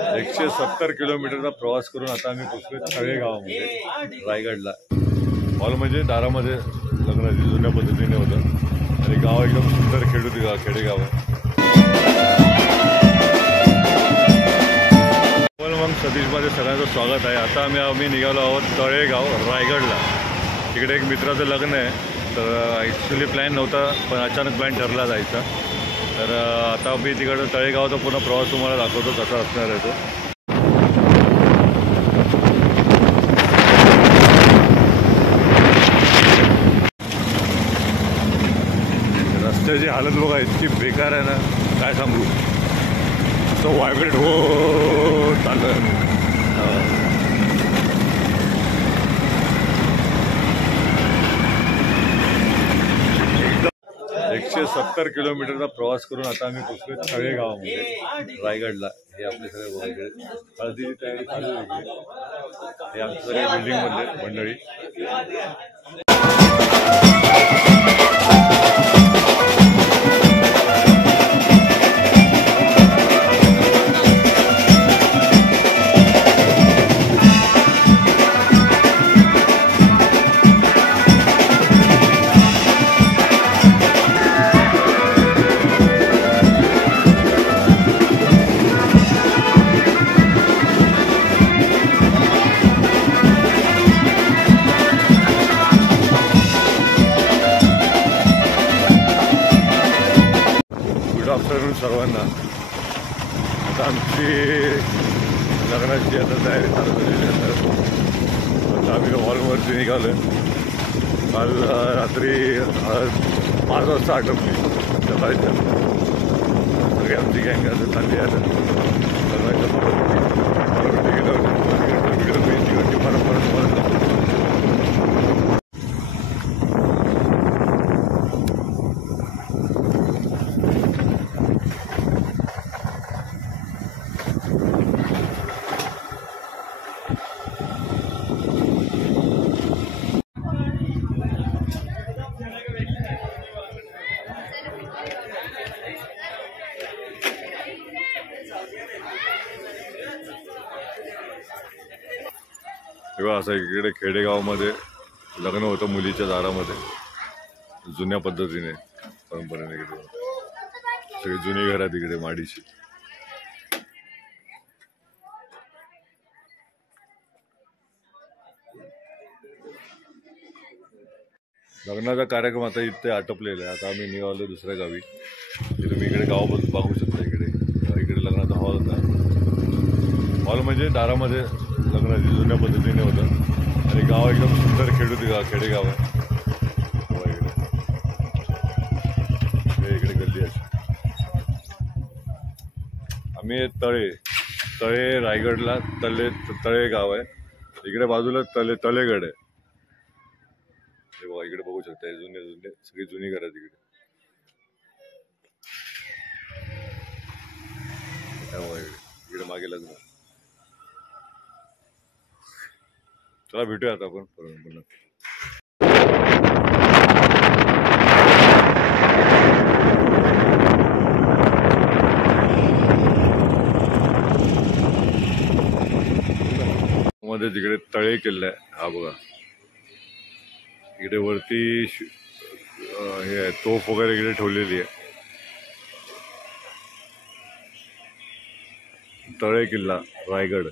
170 किलोमीटरचा प्रवास करून आता आम्ही पोहोचलो तळेगावामध्ये रायगडला. हॉल म्हणजे दारामध्ये लग्नाची जुन्या पद्धतीने होतं आणि गाव एकदम सुंदर खेडेगाव आहे. मग सतीशमध्ये सगळ्यांचं स्वागत आहे. आता आम्ही निघालो आहोत तळेगाव रायगडला. तिकडे एक मित्राचं लग्न आहे, तर ॲक्च्युली प्लॅन नव्हता पण अचानक प्लॅन ठरला जायचा. तर आता मी तिकडं तळेगावचा पूर्ण प्रवास तुम्हाला दाखवतो कसा असणार आहे तो. रस्त्याची हालत बघा इतकी बेकार आहे ना, काय सांगू. तो व्हायब्रेट हो चाललं. 170 किलोमीटरचा प्रवास करून आता आम्ही पोहोचलो तळेगावामध्ये रायगडला. हे आपले सगळे वगैरे हळदीची तयारी चालू आहे. हे आमच्या सगळ्या बिल्डिंगमधले मंडळी. सर्वांना आता आमची लग्नाची आता तयारी चालू झालेली आहे. आता आम्ही हॉलवरती निघालो. काल रात्री 5 वाजता आटपली सकाळच्या. सगळी आमची गँग आता चालली आहे लग्नाच्या तेव्हा असं इकडे खेडेगावामध्ये लग्न होतं मुलीच्या दारामध्ये जुन्या पद्धतीने परंपरेने. इकडे सगळी जुनी घरात इकडे माडीची. लग्नाचा कार्यक्रम आता इथे आटपलेला आहे. आता आम्ही निघालो दुसऱ्या गावी. तुम्ही इकडे गावाबद्दल बघू शकता. इकडे लग्नाचा हॉल होता. हॉल म्हणजे दारामध्ये लग्नाची जुन्या पद्धतीने होतं आणि गाव एकदम सुंदर खेडेगाव आहे. इकडे गल्ली अशी. आम्ही तळे रायगडला तळेगाव आहे. इकडे बाजूला तळेगड आहे. हे बघा इकडे बघू शकता. जुने सगळी जुनी घरं तिकडे. इकडे मागे लग्न. चला भेटूया आता आपण पुन्हा. मध्ये तिकडे तळे किल्ला आहे. हा बघा इकडे वरती हे तोफ वगैरे इकडे ठेवलेली आहे. तळे किल्ला रायगड.